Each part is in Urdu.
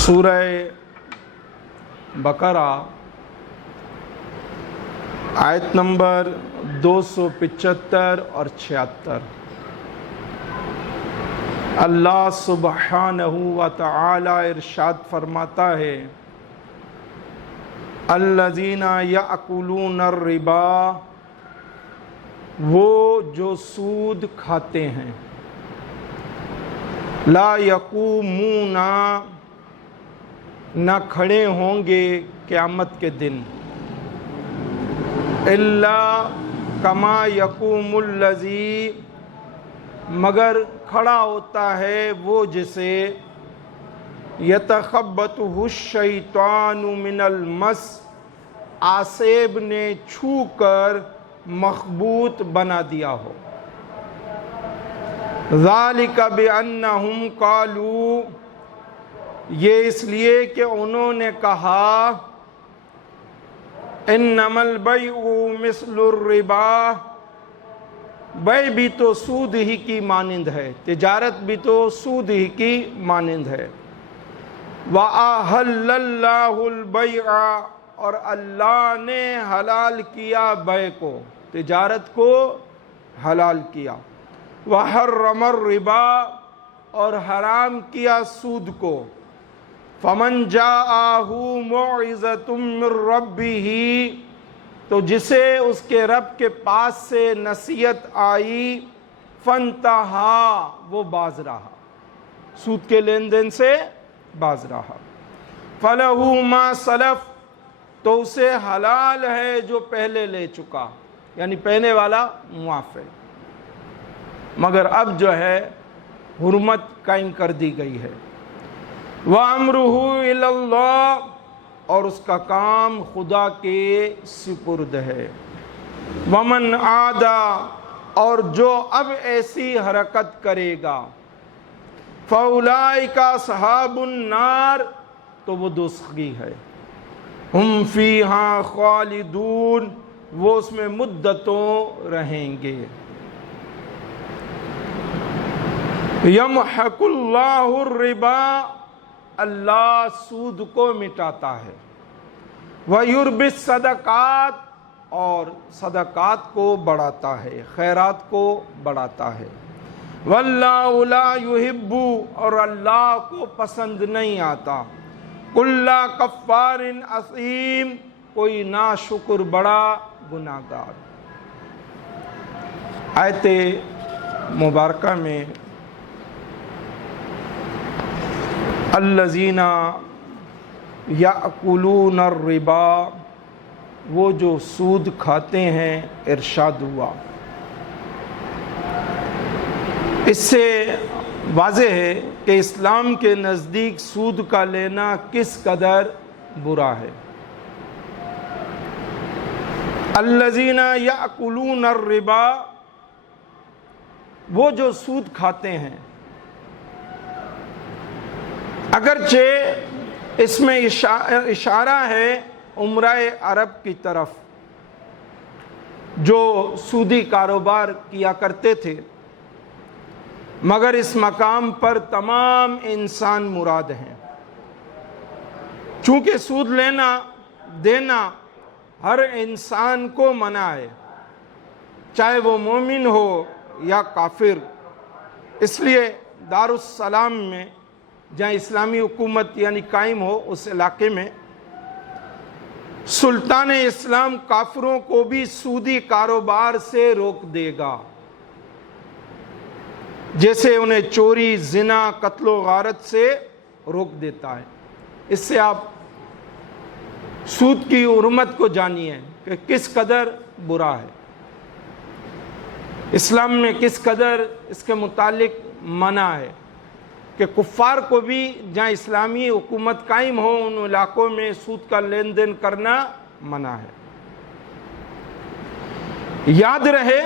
سورہ بقرہ آیت نمبر 275 اور 76۔ اللہ سبحانہ و تعالی ارشاد فرماتا ہے، الذین یأکلون الربا، وہ جو سود کھاتے ہیں، لا یقومون، نہ کھڑے ہوں گے قیامت کے دن، الا کما یقوم الذی، مگر کھڑا ہوتا ہے وہ جسے یتخبطہ الشیطان من المس، آسیب نے چھو کر مخبوط بنا دیا ہو۔ ذالک بانہم قالوا، یہ اس لیے کہ انہوں نے کہا، انما البیع مثل الربا، بیع بھی تو سود ہی کی مانند ہے، تجارت بھی تو سود ہی کی مانند ہے۔ وَأَحَلَّ اللَّهُ الْبَيْعَ، اور اللہ نے حلال کیا بیع کو، تجارت کو حلال کیا۔ وَحَرَّمَ الرِّبَا، اور حرام کیا سود کو۔ فَمَنْ جَاءَهُ مَوْعِظَةٌ مِّن رَبِّهِ، تو جسے اس کے رب کے پاس سے نصیحت آئی، فَانْتَهَا، وہ باز رہا، سود کے لین دین سے باز رہا۔ فَلَهُ مَا سَلَفَ، تو اسے حلال ہے جو پہلے لے چکا، یعنی پہلے والا معاف ہے، مگر اب جو ہے حرمت قائم کر دی گئی ہے۔ وَأَمْرُهُ إِلَى اللَّهِ، اور اس کا کام خدا کے سپرد ہے۔ وَمَنْ عَادَ، اور جو اب ایسی حرکت کرے گا، فَأُولَئِكَ أَصْحَابُ النَّارِ، تو وہ دوزخی ہے۔ ہم فیہا خالدون، وہ اس میں مدتوں رہیں گے۔ یمحق اللہ الربا، اللہ سود کو مٹاتا ہے۔ وَيُرْبِِ الصَّدَقَاتِ، اور صدقات کو بڑھاتا ہے، خیرات کو بڑھاتا ہے۔ وَاللَّهُ لَا يُحِبُّ، اور اللہ کو پسند نہیں آتا، كُلَّ كَفَّارٍ اثیم، کوئی ناشکر بڑا گناہ گار۔ آیت مبارکہ میں الذین یأکلون الربا، وہ جو سود کھاتے ہیں، ارشاد ہوا۔ اس سے واضح ہے کہ اسلام کے نزدیک سود کا لینا کس قدر برا ہے۔ الذین یأکلون الربا، وہ جو سود کھاتے ہیں، اگرچہ اس میں اشارہ ہے عمرہ عرب کی طرف، جو سودی کاروبار کیا کرتے تھے، مگر اس مقام پر تمام انسان مراد ہیں، چونکہ سود لینا دینا ہر انسان کو منع ہے، چاہے وہ مومن ہو یا کافر۔ اس لیے دارالسلام میں، جہاں اسلامی حکومت یعنی قائم ہو، اس علاقے میں سلطان اسلام کافروں کو بھی سودی کاروبار سے روک دے گا، جیسے انہیں چوری، زنا، قتل و غارت سے روک دیتا ہے۔ اس سے آپ سود کی حرمت کو جانیے کہ کس قدر برا ہے، اسلام میں کس قدر اس کے متعلق منع ہے، کہ کفار کو بھی جہاں اسلامی حکومت قائم ہو ان علاقوں میں سود کا لین دین کرنا منع ہے۔ یاد رہے،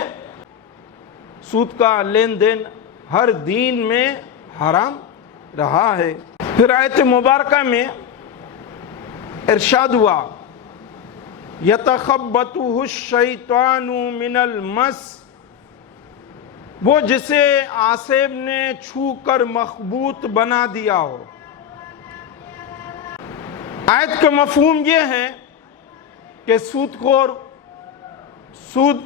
سود کا لین دین ہر دین میں حرام رہا ہے۔ پھر آیت مبارکہ میں ارشاد ہوا، یتخبطہ الشیطان من المس، وہ جسے آسیب نے چھو کر مخبوط بنا دیا ہو۔ آیت کا مفہوم یہ ہے کہ سود خور، سود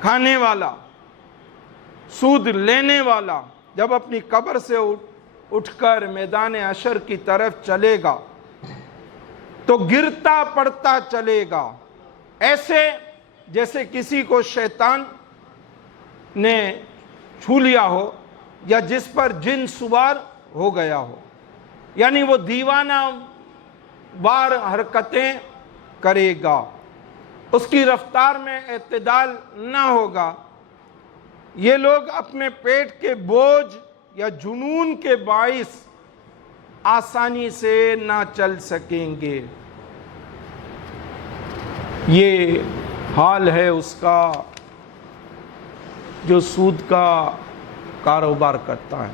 کھانے والا، سود لینے والا جب اپنی قبر سے اٹھ کر میدان حشر کی طرف چلے گا تو گرتا پڑتا چلے گا، ایسے جیسے کسی کو شیطان نے چھو لیا ہو یا جس پر جن سوار ہو گیا ہو، یعنی وہ دیوانہ وار حرکتیں کرے گا، اس کی رفتار میں اعتدال نہ ہوگا۔ یہ لوگ اپنے پیٹ کے بوجھ یا جنون کے باعث آسانی سے نہ چل سکیں گے۔ یہ حال ہے اس کا جو سود کا کاروبار کرتا ہے۔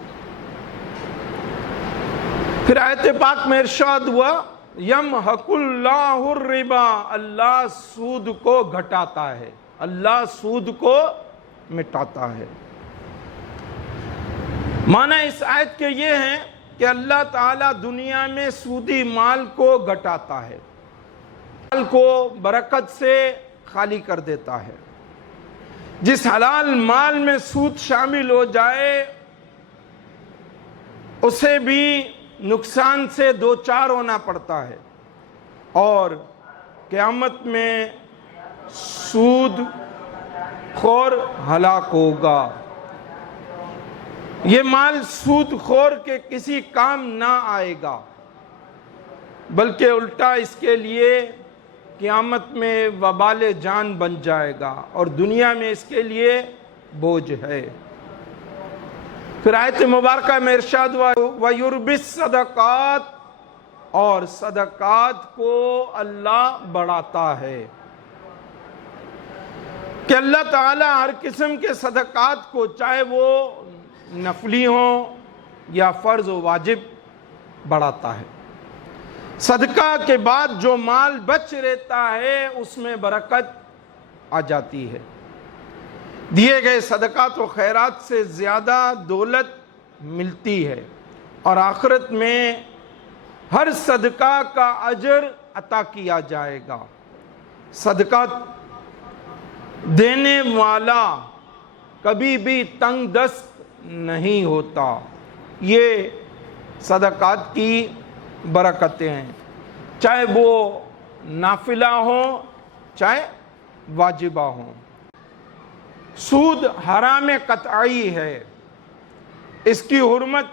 پھر آیت پاک میں ارشاد ہوا یمحق اللہ الربا، اللہ سود کو گھٹاتا ہے، اللہ سود کو مٹاتا ہے۔ معنی اس آیت کے یہ ہیں کہ اللہ تعالیٰ دنیا میں سودی مال کو گھٹاتا ہے، مال کو برکت سے خالی کر دیتا ہے۔ جس حلال مال میں سود شامل ہو جائے اسے بھی نقصان سے دوچار ہونا پڑتا ہے، اور قیامت میں سود خور ہلاک ہوگا۔ یہ مال سود خور کے کسی کام نہ آئے گا، بلکہ الٹا اس کے لیے قیامت میں وبال جان بن جائے گا، اور دنیا میں اس کے لیے بوجھ ہے۔ پھر آیت مبارکہ میں ارشاد ہوا وَيُرْبِي الصَّدَقَاتِ، اور صدقات کو اللہ بڑھاتا ہے، کہ اللہ تعالیٰ ہر قسم کے صدقات کو، چاہے وہ نفلی ہوں یا فرض و واجب، بڑھاتا ہے۔ صدقہ کے بعد جو مال بچ رہتا ہے اس میں برکت آ جاتی ہے۔ دیے گئے صدقات و خیرات سے زیادہ دولت ملتی ہے، اور آخرت میں ہر صدقہ کا اجر عطا کیا جائے گا۔ صدقہ دینے والا کبھی بھی تنگ دست نہیں ہوتا۔ یہ صدقات کی برکتیں ہیں، چاہے وہ نافلہ ہوں چاہے واجبہ ہوں۔ سود حرام قطعی ہے، اس کی حرمت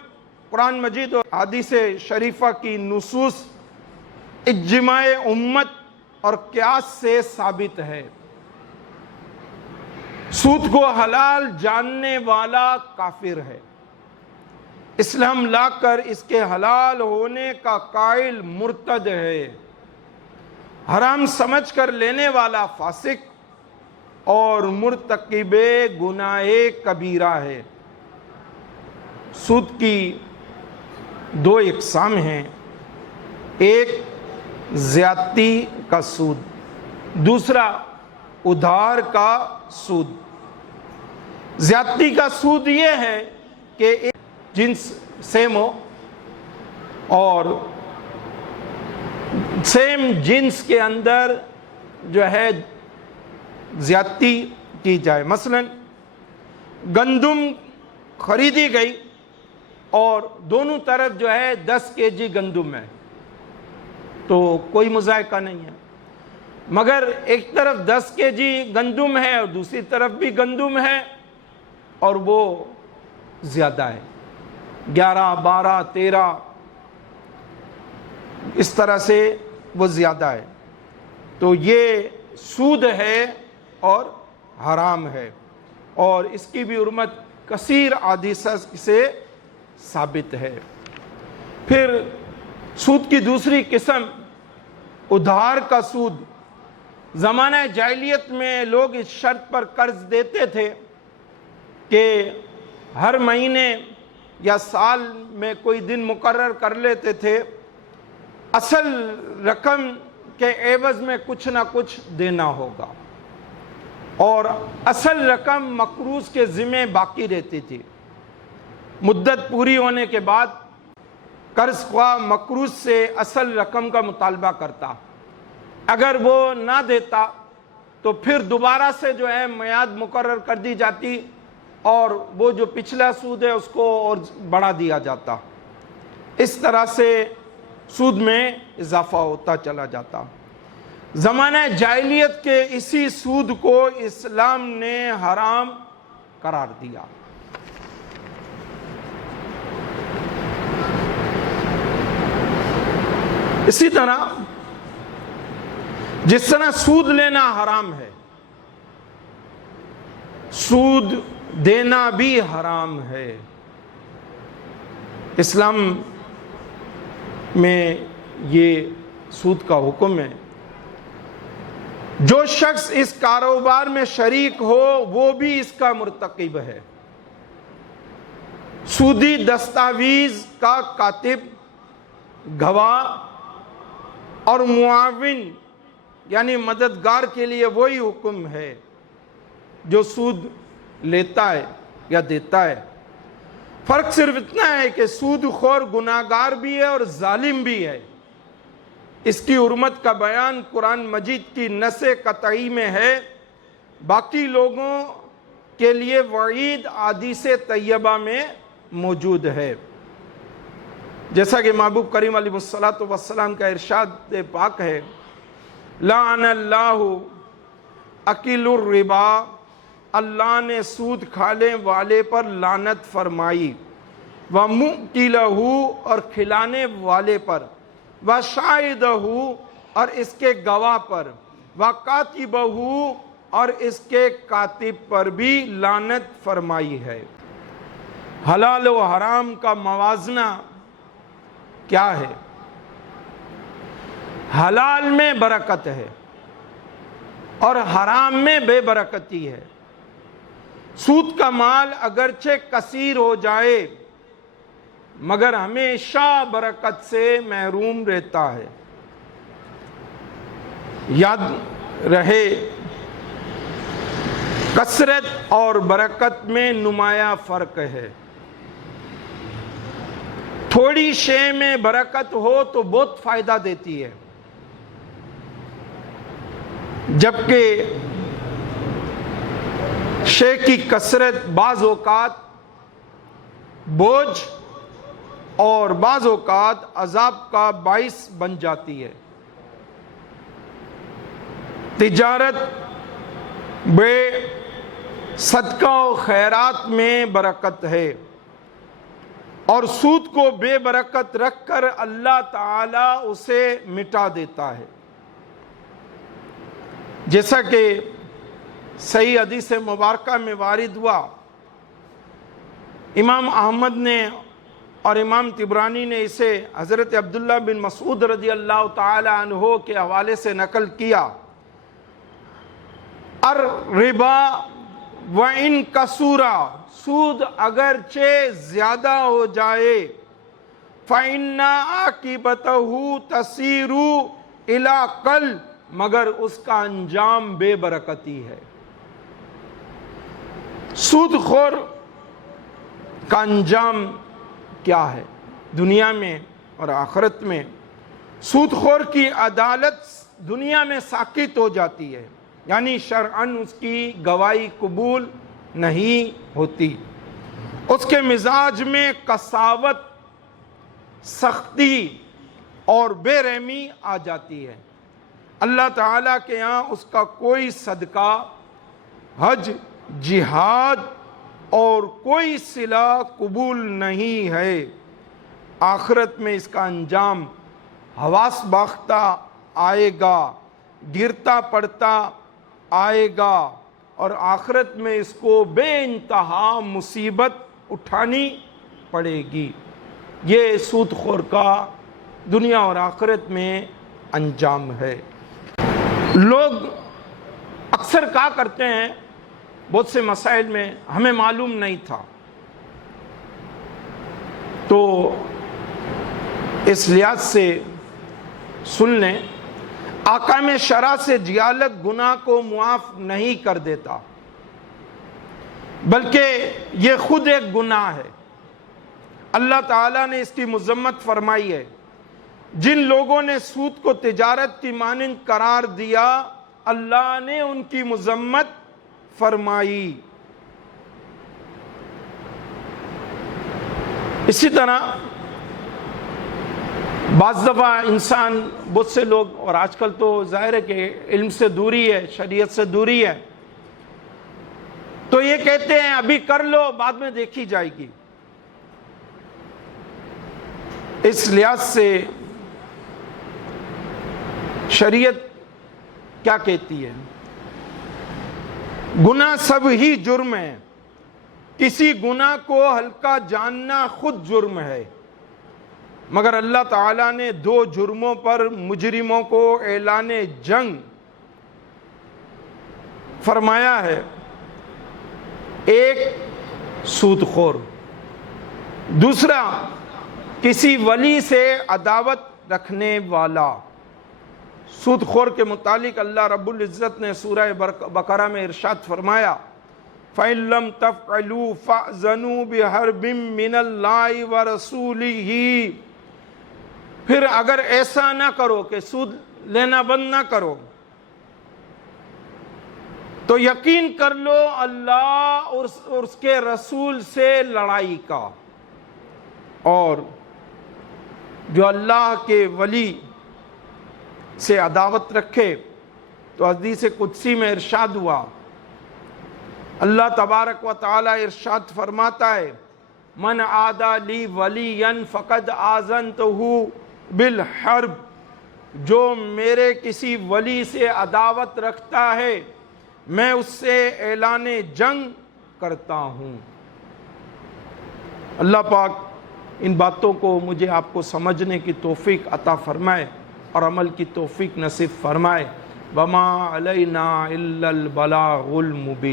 قرآن مجید اور حدیث شریفہ کی نصوص، اجماع امت اور قیاس سے ثابت ہے۔ سود کو حلال جاننے والا کافر ہے، اسلام لا کر اس کے حلال ہونے کا قائل مرتد ہے، حرام سمجھ کر لینے والا فاسق اور مرتکب گناہ کبیرہ ہے۔ سود کی دو اقسام ہیں، ایک زیادتی کا سود، دوسرا ادھار کا سود۔ زیادتی کا سود یہ ہے کہ ایک جنس سیم ہو اور سیم جنس کے اندر جو ہے زیادتی کی جائے۔ مثلا گندم خریدی گئی اور دونوں طرف جو ہے 10 kg گندم ہے تو کوئی مذائقہ نہیں ہے، مگر ایک طرف 10 kg گندم ہے اور دوسری طرف بھی گندم ہے اور وہ زیادہ ہے، 11 12 13 اس طرح سے وہ زیادہ ہے، تو یہ سود ہے اور حرام ہے، اور اس کی بھی حرمت کثیر احادیث سے ثابت ہے۔ پھر سود کی دوسری قسم ادھار کا سود۔ زمانہ جاہلیت میں لوگ اس شرط پر قرض دیتے تھے کہ ہر مہینے یا سال میں کوئی دن مقرر کر لیتے تھے، اصل رقم کے عوض میں کچھ نہ کچھ دینا ہوگا، اور اصل رقم مقروض کے ذمہ باقی رہتی تھی۔ مدت پوری ہونے کے بعد قرض خواہ مقروض سے اصل رقم کا مطالبہ کرتا، اگر وہ نہ دیتا تو پھر دوبارہ سے جو ہے میعاد مقرر کر دی جاتی اور وہ جو پچھلا سود ہے اس کو اور بڑھا دیا جاتا۔ اس طرح سے سود میں اضافہ ہوتا چلا جاتا۔ زمانہ جاہلیت کے اسی سود کو اسلام نے حرام قرار دیا۔ اسی طرح جس طرح سود لینا حرام ہے، سود دینا بھی حرام ہے۔ اسلام میں یہ سود کا حکم ہے، جو شخص اس کاروبار میں شریک ہو وہ بھی اس کا مرتکب ہے۔ سودی دستاویز کا کاتب، گواہ اور معاون یعنی مددگار کے لیے وہی حکم ہے جو سود لیتا ہے یا دیتا ہے۔ فرق صرف اتنا ہے کہ سود خور گناہگار بھی ہے اور ظالم بھی ہے۔ اس کی حرمت کا بیان قرآن مجید کی نص قطعی میں ہے، باقی لوگوں کے لیے وعید حدیث طیبہ میں موجود ہے۔ جیسا کہ محبوب کریم علیہ الصلوۃ والسلام کا ارشاد پاک ہے، لعن اللہ اکل الربا، اللہ نے سود کھانے والے پر لعنت فرمائی، ومؤکلہ، اور کھلانے والے پر، وشاہدہ، اور اس کے گواہ پر، وکاتبہ، اور اس کے کاتب پر بھی لعنت فرمائی ہے۔ حلال و حرام کا موازنہ کیا ہے؟ حلال میں برکت ہے اور حرام میں بے برکتی ہے۔ سود کا مال اگرچہ کثیر ہو جائے مگر ہمیشہ برکت سے محروم رہتا ہے۔ یاد رہے، کثرت اور برکت میں نمایاں فرق ہے۔ تھوڑی شے میں برکت ہو تو بہت فائدہ دیتی ہے، جبکہ شے کی کثرت بعض اوقات بوجھ اور بعض اوقات عذاب کا باعث بن جاتی ہے۔ تجارت بے صدقہ و خیرات میں برکت ہے، اور سود کو بے برکت رکھ کر اللہ تعالیٰ اسے مٹا دیتا ہے۔ جیسا کہ صحیح حدیث مبارکہ میں وارد ہوا، امام احمد نے اور امام طبرانی نے اسے حضرت عبداللہ بن مسعود رضی اللہ تعالی عنہ کے حوالے سے نقل کیا، الربا وَإِن کَثُورَ، سود اگرچہ زیادہ ہو جائے، فَإِنَّ عَاقِبَتَهُ تَسِيرُ إِلَىٰ قَلْ، مگر اس کا انجام بے برکتی ہے۔ سود خور کا انجام کیا ہے دنیا میں اور آخرت میں؟ سود خور کی عدالت دنیا میں ساقط ہو جاتی ہے، یعنی شرعاً اس کی گواہی قبول نہیں ہوتی۔ اس کے مزاج میں قساوت، سختی اور بے رحمی آ جاتی ہے۔ اللہ تعالیٰ کے یہاں اس کا کوئی صدقہ، حج، جہاد اور کوئی صلہ قبول نہیں ہے۔ آخرت میں اس کا انجام حواس باختہ آئے گا، گرتا پڑتا آئے گا، اور آخرت میں اس کو بے انتہا مصیبت اٹھانی پڑے گی۔ یہ سود خور کا دنیا اور آخرت میں انجام ہے۔ لوگ اکثر کہا کرتے ہیں بہت سے مسائل میں ہمیں معلوم نہیں تھا، تو اس لحاظ سے سن لیں، احکام شرع سے جہالت گناہ کو معاف نہیں کر دیتا، بلکہ یہ خود ایک گناہ ہے۔ اللہ تعالیٰ نے اس کی مذمت فرمائی ہے۔ جن لوگوں نے سود کو تجارت کی مانند قرار دیا اللہ نے ان کی مذمت فرمائی۔ اسی طرح بعض دفعہ انسان، بہت سے لوگ، اور آج کل تو ظاہر ہے کہ علم سے دوری ہے، شریعت سے دوری ہے، تو یہ کہتے ہیں ابھی کر لو بعد میں دیکھی جائے گی۔ اس لحاظ سے شریعت کیا کہتی ہے؟ گناہ سب ہی جرم ہے، کسی گناہ کو ہلکا جاننا خود جرم ہے، مگر اللہ تعالیٰ نے 2 جرموں پر مجرموں کو اعلان جنگ فرمایا ہے۔ ایک سود خور، دوسرا کسی ولی سے عداوت رکھنے والا۔ سود خور کے متعلق اللہ رب العزت نے سورہ بقرہ میں ارشاد فرمایا فَإِن لَمْ تَفْعَلُوا فَأْذَنُوا بِحَرْبٍ مِّنَ اللَّهِ وَرَسُولِهِ۔ پھر اگر ایسا نہ کرو کہ سود لینا بند نہ کرو تو یقین کر لو اللہ اور اس کے رسول سے لڑائی کا۔ اور جو اللہ کے ولی سے عداوت رکھے تو حدیث قدسی میں ارشاد ہوا، اللہ تبارک و تعالی ارشاد فرماتا ہے من عادى لی ولیا فقد آذنتہ بالحرب، جو میرے کسی ولی سے عداوت رکھتا ہے میں اس سے اعلان جنگ کرتا ہوں۔ اللہ پاک ان باتوں کو مجھے آپ کو سمجھنے کی توفیق عطا فرمائے اور عمل کی توفیق نصیب فرمائے۔ وما علینا الا البلاغ المبین۔